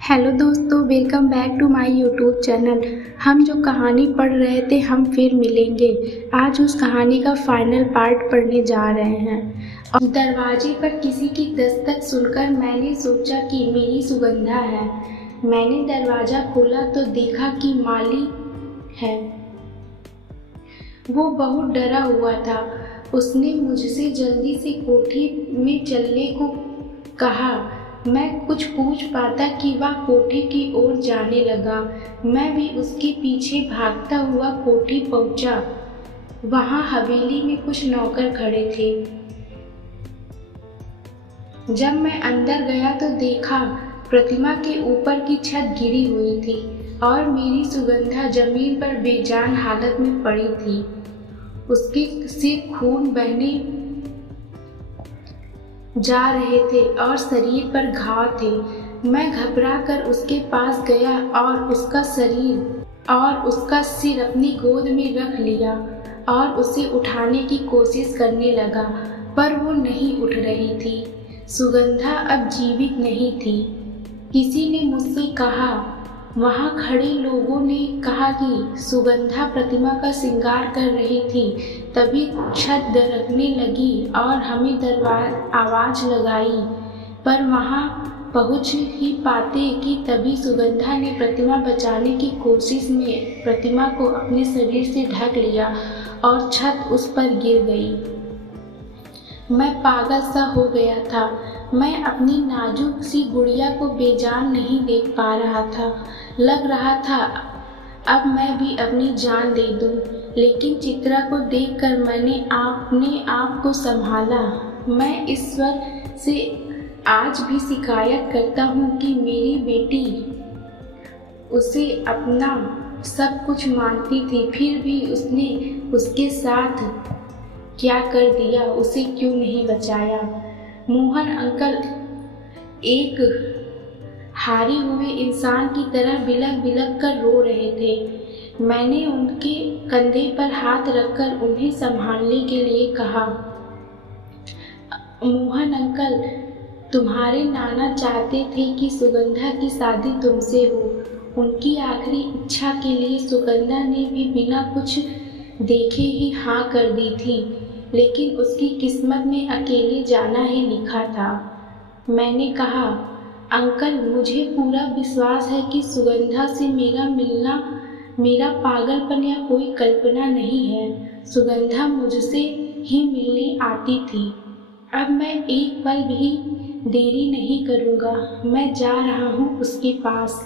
Hello दोस्तों, welcome back to my YouTube channel. हम जो कहानी पढ़ रहे थे हम फिर मिलेंगे, आज उस कहानी का फाइनल पार्ट पढ़ने जा रहे हैं। और दरवाजे पर किसी की दस्तक सुनकर मैंने सोचा कि मेरी सुगंधा है। मैंने दरवाज़ा खोला तो देखा कि माली है। वो बहुत डरा हुआ था। उसने मुझसे जल्दी से कोठी में चलने को कहा। मैं कुछ पूछ पाता कि वह कोठी की ओर जाने लगा। मैं भी उसके पीछे भागता हुआ कोठी पहुंचा। वहां हवेली में कुछ नौकर खड़े थे। जब मैं अंदर गया तो देखा प्रतिमा के ऊपर की छत गिरी हुई थी और मेरी सुगंधा जमीन पर बेजान हालत में पड़ी थी। उसके सिर खून बहने जा रहे थे और शरीर पर घाव थे। मैं घबराकर उसके पास गया और उसका सिर अपनी गोद में रख लिया और उसे उठाने की कोशिश करने लगा, पर वो नहीं उठ रही थी। सुगंधा अब जीवित नहीं थी। किसी ने मुझसे कहा, वहां खड़े लोगों ने कहा कि सुगंधा प्रतिमा का श्रृंगार कर रही थी। तभी छत दरकने लगी और हमें आवाज लगाई, पर वहां पहुंच ही पाते कि तभी सुगंधा ने प्रतिमा बचाने की कोशिश में प्रतिमा को अपने शरीर से ढक लिया और छत उस पर गिर गई। मैं पागल सा हो गया था। मैं अपनी नाजुक सी गुड़िया को बेजान नहीं देख पा रहा था। लग रहा था अब मैं भी अपनी जान दे दूं, लेकिन चित्रा को देखकर मैंने अपने आप को संभाला। मैं ईश्वर से आज भी शिकायत करता हूँ कि मेरी बेटी उसे अपना सब कुछ मानती थी, फिर भी उसने उसके साथ क्या कर दिया, उसे क्यों नहीं बचाया। मोहन अंकल एक हारे हुए इंसान की तरह बिलख बिलख कर रो रहे थे। मैंने उनके कंधे पर हाथ रखकर उन्हें संभालने के लिए कहा, मोहन अंकल, तुम्हारे नाना चाहते थे कि सुगंधा की शादी तुमसे हो। उनकी आखिरी इच्छा के लिए सुगंधा ने भी बिना कुछ देखे ही हाँ कर दी थी, लेकिन उसकी किस्मत में अकेले जाना ही लिखा था। मैंने कहा, अंकल, मुझे पूरा विश्वास है कि सुगंधा से मेरा मिलना मेरा पागलपन या कोई कल्पना नहीं है। सुगंधा मुझसे ही मिलने आती थी। अब मैं एक पल भी देरी नहीं करूँगा। मैं जा रहा हूँ उसके पास।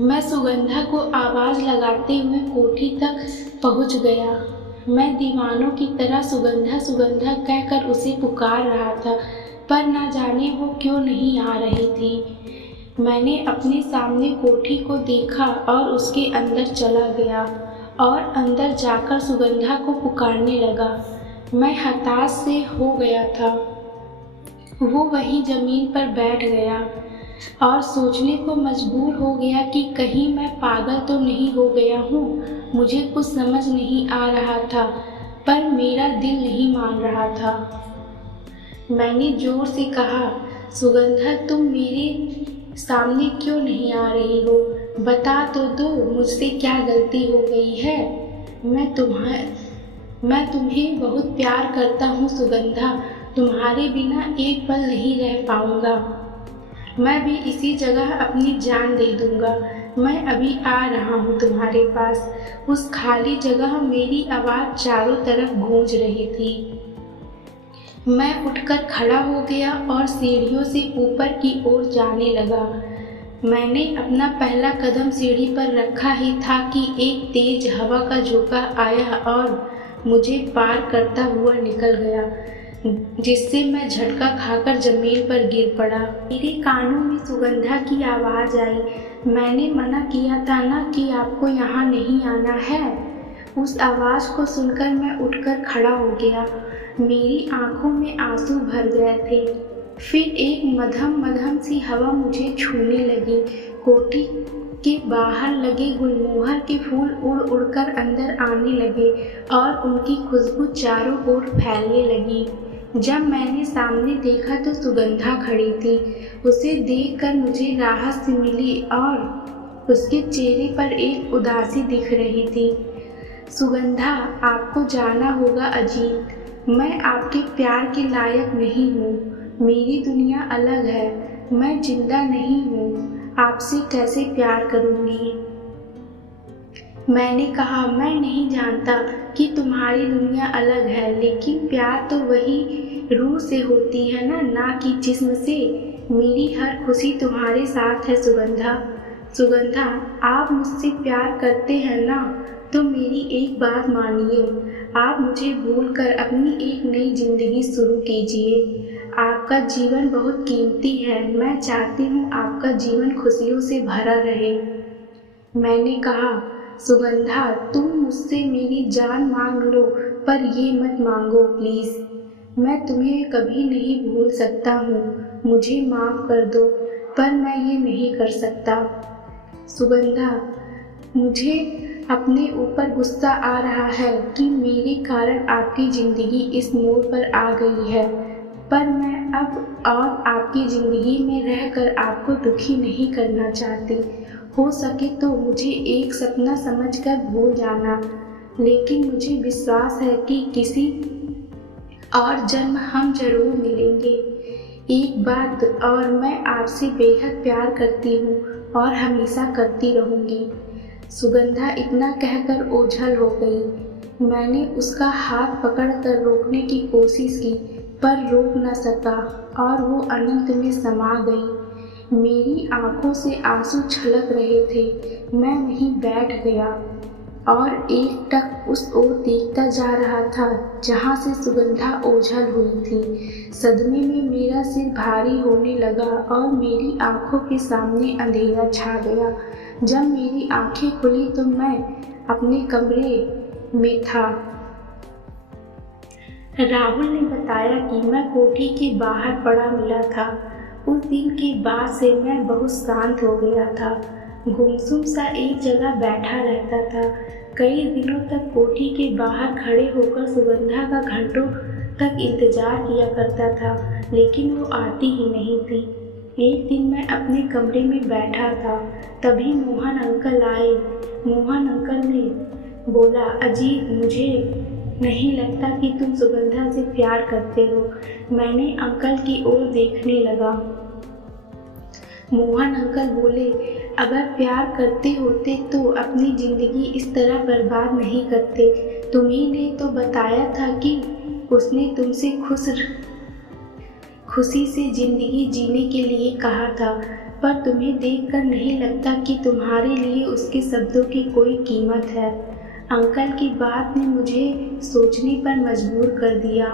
मैं सुगंधा को आवाज़ लगाते हुए कोठी तक पहुँच गया। मैं दीवानों की तरह सुगंधा सुगंधा कहकर उसे पुकार रहा था, पर ना जाने वो क्यों नहीं आ रही थी। मैंने अपने सामने कोठी को देखा और उसके अंदर चला गया और अंदर जाकर सुगंधा को पुकारने लगा। मैं हताश से हो गया था। वो वहीं जमीन पर बैठ गया और सोचने को मजबूर हो गया कि कहीं मैं पागल तो नहीं हो गया हूँ। मुझे कुछ समझ नहीं आ रहा था, पर मेरा दिल नहीं मान रहा था। मैंने जोर से कहा, सुगंधा, तुम मेरे सामने क्यों नहीं आ रही हो? बता तो दो, मुझसे क्या गलती हो गई है? मैं तुम्हें बहुत प्यार करता हूँ सुगंधा। तुम्हारे बिना एक पल नहीं रह पाऊँगा। मैं भी इसी जगह अपनी जान दे दूँगा। मैं अभी आ रहा हूँ तुम्हारे पास। उस खाली जगह मेरी आवाज़ चारों तरफ गूंज रही थी। मैं उठकर खड़ा हो गया और सीढ़ियों से ऊपर की ओर जाने लगा। मैंने अपना पहला कदम सीढ़ी पर रखा ही था कि एक तेज हवा का झोंका आया और मुझे पार करता हुआ निकल गया, जिससे मैं झटका खाकर जमीन पर गिर पड़ा। मेरे कानों में सुगंधा की आवाज़ आई, मैंने मना किया था ना कि आपको यहाँ नहीं आना है। उस आवाज़ को सुनकर मैं उठकर खड़ा हो गया। मेरी आंखों में आंसू भर गए थे। फिर एक मध्यम मध्यम सी हवा मुझे छूने लगी। कोठी के बाहर लगे गुलमोहर के फूल उड़ उड़कर अंदर आने लगे और उनकी खुशबू चारों ओर फैलने लगी। जब मैंने सामने देखा तो सुगंधा खड़ी थी। उसे देखकर मुझे राहत सी मिली और उसके चेहरे पर एक उदासी दिख रही थी। सुगंधा, आपको जाना होगा अजीत, मैं आपके प्यार के लायक नहीं हूँ। मेरी दुनिया अलग है, मैं जिंदा नहीं हूँ, आपसे कैसे प्यार करूँगी। मैंने कहा, मैं नहीं जानता कि तुम्हारी दुनिया अलग है, लेकिन प्यार तो वही रूह से होती है ना कि जिस्म से। मेरी हर खुशी तुम्हारे साथ है सुगंधा। सुगंधा, आप मुझसे प्यार करते हैं ना, तो मेरी एक बात मानिए, आप मुझे भूलकर अपनी एक नई जिंदगी शुरू कीजिए। आपका जीवन बहुत कीमती है, मैं चाहती हूँ आपका जीवन खुशियों से भरा रहे। मैंने कहा, सुगंधा, तुम मुझसे मेरी जान मांग लो, पर ये मत मांगो प्लीज़। मैं तुम्हें कभी नहीं भूल सकता हूँ, मुझे माफ़ कर दो, पर मैं ये नहीं कर सकता। सुगंधा, मुझे अपने ऊपर गुस्सा आ रहा है कि मेरे कारण आपकी ज़िंदगी इस मोड़ पर आ गई है, पर मैं अब और आपकी ज़िंदगी में रहकर आपको दुखी नहीं करना चाहती। हो सके तो मुझे एक सपना समझकर भूल जाना, लेकिन मुझे विश्वास है कि किसी और जन्म हम जरूर मिलेंगे। एक बात और, मैं आपसे बेहद प्यार करती हूँ और हमेशा करती रहूँगी। सुगंधा इतना कहकर ओझल हो गई। मैंने उसका हाथ पकड़कर रोकने की कोशिश की, पर रोक न सका और वो अनंत में समा गई। मेरी आंखों से आंसू छलक रहे थे। मैं वहीं बैठ गया और एकटक उस ओर देखता जा रहा था जहाँ से सुगंधा ओझल हुई थी। सदमे में मेरा सिर भारी होने लगा और मेरी आंखों के सामने अंधेरा छा गया। जब मेरी आंखें खुली तो मैं अपने कमरे में था। राहुल ने बताया कि मैं कोठी के बाहर पड़ा मिला था। उस दिन के बाद से मैं बहुत शांत हो गया था, गुमसुम सा एक जगह बैठा रहता था। कई दिनों तक कोठी के बाहर खड़े होकर सुगंधा का घंटों तक इंतजार किया करता था, लेकिन वो आती ही नहीं थी। एक दिन मैं अपने कमरे में बैठा था, तभी मोहन अंकल आए। मोहन अंकल ने बोला, अजीत, मुझे नहीं लगता कि तुम सुगंधा से प्यार करते हो। मैंने अंकल की ओर देखने लगा। मोहन अंकल बोले, अगर प्यार करते होते तो अपनी ज़िंदगी इस तरह बर्बाद नहीं करते। तुम्ही ने तो बताया था कि उसने तुमसे खुशी से ज़िंदगी जीने के लिए कहा था, पर तुम्हें देखकर नहीं लगता कि तुम्हारे लिए उसके शब्दों की कोई कीमत है। अंकल की बात ने मुझे सोचने पर मजबूर कर दिया।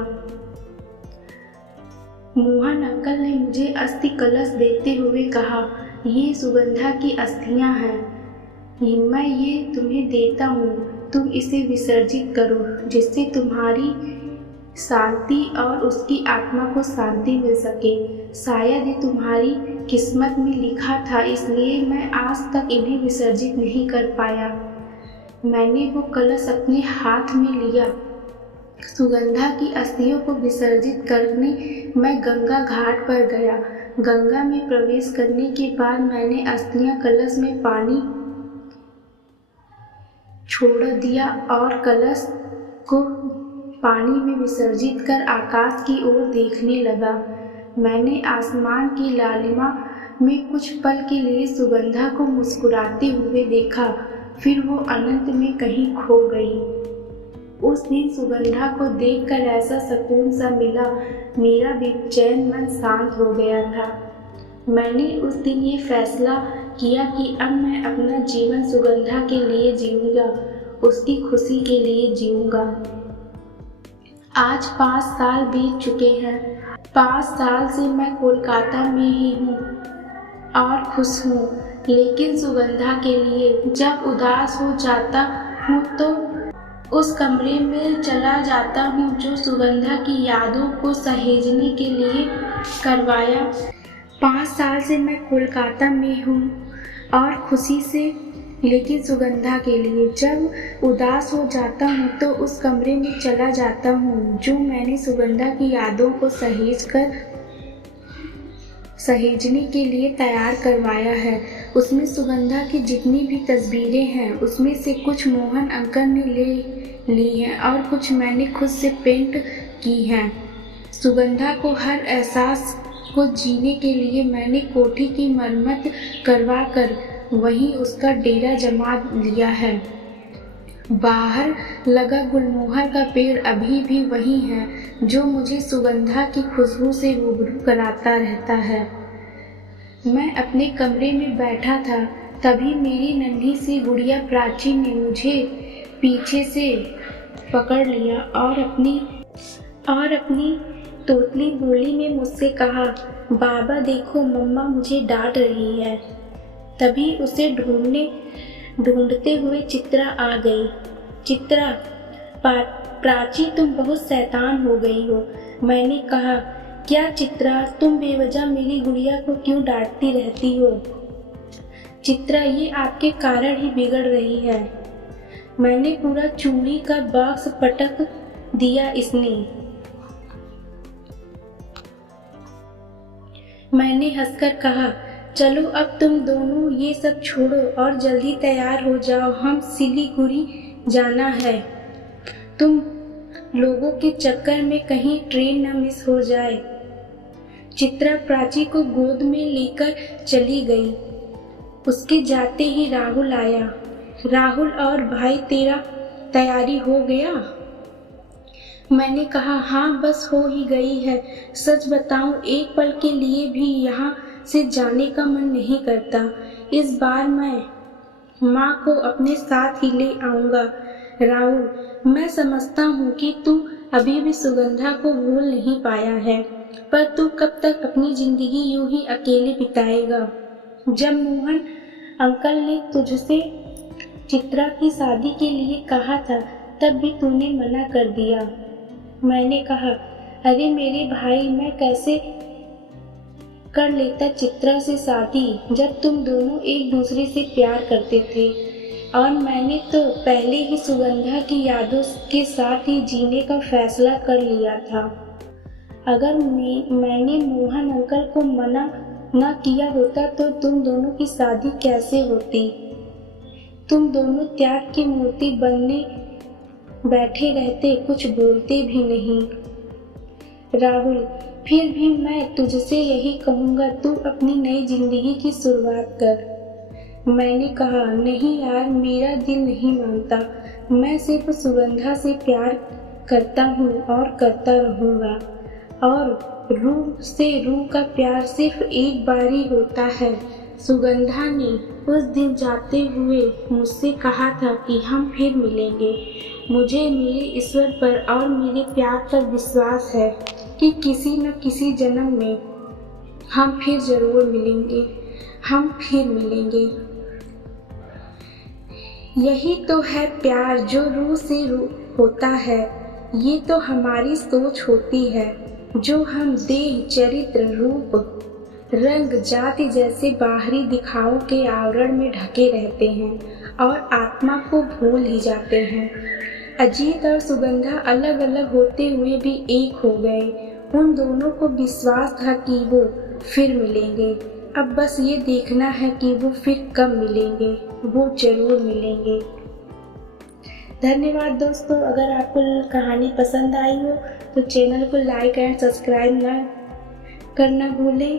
मोहन अंकल ने मुझे अस्थि कलश देते हुए कहा, ये सुगंधा की अस्थियां हैं, मैं ये तुम्हें देता हूँ, तुम इसे विसर्जित करो, जिससे तुम्हारी शांति और उसकी आत्मा को शांति मिल सके। शायद ये तुम्हारी किस्मत में लिखा था, इसलिए मैं आज तक इन्हें विसर्जित नहीं कर पाया। मैंने वो कलश अपने हाथ में लिया। सुगंधा की अस्थियों को विसर्जित करने मैं गंगा घाट पर गया। गंगा में प्रवेश करने के बाद मैंने अस्थियां कलश में पानी छोड़ दिया और कलश को पानी में विसर्जित कर आकाश की ओर देखने लगा। मैंने आसमान की लालिमा में कुछ पल के लिए सुगंधा को मुस्कुराते हुए देखा, फिर वो अनंत में कहीं खो गई। उस दिन सुगंधा को देखकर ऐसा सुकून सा मिला, मेरा बेचैन मन शांत हो गया था। मैंने उस दिन ये फैसला किया कि अब मैं अपना जीवन सुगंधा के लिए जीऊँगा, उसकी खुशी के लिए जीऊँगा। आज 5 साल बीत चुके हैं। 5 साल से मैं कोलकाता में ही हूँ और खुश हूँ, लेकिन सुगंधा के लिए जब उदास हो जाता हूँ तो उस कमरे में चला जाता हूँ जो सुगंधा की यादों को सहेजने के लिए करवाया। 5 साल से मैं कोलकाता में हूँ और खुशी से, लेकिन सुगंधा के लिए जब उदास हो जाता हूँ तो उस कमरे में चला जाता हूँ जो मैंने सुगंधा की यादों को सहेज कर सहेजने के लिए तैयार करवाया है। उसमें सुगंधा की जितनी भी तस्वीरें हैं उसमें से कुछ मोहन अंकल ने ले ली हैं और कुछ मैंने खुद से पेंट की हैं। सुगंधा को हर एहसास को जीने के लिए मैंने कोठी की मरम्मत करवा कर वहीं उसका डेरा जमा लिया है। बाहर लगा गुलमोहर का पेड़ अभी भी वही है जो मुझे सुगंधा की खुशबू से रूबरू कराता रहता है। मैं अपने कमरे में बैठा था, तभी मेरी नन्ही सी गुड़िया प्राची ने मुझे पीछे से पकड़ लिया और अपनी तोतली बोली में मुझसे कहा, बाबा देखो मम्मा मुझे डांट रही है। तभी उसे ढूंढते हुए चित्रा आ गई। चित्रा, प्राची तुम बहुत शैतान हो गई हो। मैंने कहा, क्या चित्रा, तुम बेवजह मेरी गुड़िया को क्यों डांटती रहती हो? चित्रा, ये आपके कारण ही बिगड़ रही है। मैंने पूरा चूड़ी का बॉक्स पटक दिया इसने। मैंने हंसकर कहा, चलो अब तुम दोनों ये सब छोड़ो और जल्दी तैयार हो जाओ, हम सिलीगुड़ी जाना है। तुम लोगों के चक्कर में कहीं ट्रेन न मिस हो जाए। चित्रा प्राची को गोद में लेकर चली गई। उसके जाते ही राहुल आया। राहुल, और भाई तेरा तैयारी हो गया? मैंने कहा, हाँ बस हो ही गई है। सच बताऊं, एक पल के लिए भी यहाँ से जाने का मन नहीं करता। इस बार मैं माँ को अपने साथ ही ले आऊँगा। राहुल, मैं समझता हूँ कि तू अभी भी सुगंधा को भूल नहीं पाया है, पर तू कब तक अपनी जिंदगी यूं ही अकेले बिताएगा? जब मोहन अंकल ने तुझसे चित्रा की शादी के लिए कहा था, तब भी तूने मना कर दिया। मैंने कहा, अरे मेरे भाई, मैं कैसे कर लेता चित्रा से शादी जब तुम दोनों एक दूसरे से प्यार करते थे, और मैंने तो पहले ही सुगंधा की यादों के साथ ही जीने का फैसला कर लिया था। अगर मैंने मोहन अंकल को मना न किया होता तो तुम दोनों की शादी कैसे होती? तुम दोनों त्याग की मूर्ति बनने बैठे रहते, कुछ बोलते भी नहीं। राहुल, फिर भी मैं तुझसे यही कहूँगा, तू अपनी नई जिंदगी की शुरुआत कर। मैंने कहा, नहीं यार, मेरा दिल नहीं मानता। मैं सिर्फ सुगंधा से प्यार करता हूँ और करता रहूँगा, और रूह से रूह का प्यार सिर्फ एक बार ही होता है। सुगंधा ने उस दिन जाते हुए मुझसे कहा था कि हम फिर मिलेंगे। मुझे मेरे ईश्वर पर और मेरे प्यार पर विश्वास है कि किसी न किसी जन्म में हम फिर जरूर मिलेंगे। हम फिर मिलेंगे। यही तो है प्यार जो रूह से रूह होता है। ये तो हमारी सोच होती है जो हम देह, चरित्र, रूप, रंग, जाति जैसे बाहरी दिखावों के आवरण में ढके रहते हैं और आत्मा को भूल ही जाते हैं। अजीत और सुगंधा अलग अलग होते हुए भी एक हो गए। उन दोनों को विश्वास था कि वो फिर मिलेंगे। अब बस ये देखना है कि वो फिर कब मिलेंगे। वो जरूर मिलेंगे। धन्यवाद दोस्तों। अगर आपको कहानी पसंद आई हो तो चैनल को लाइक एंड सब्सक्राइब करना भूलें।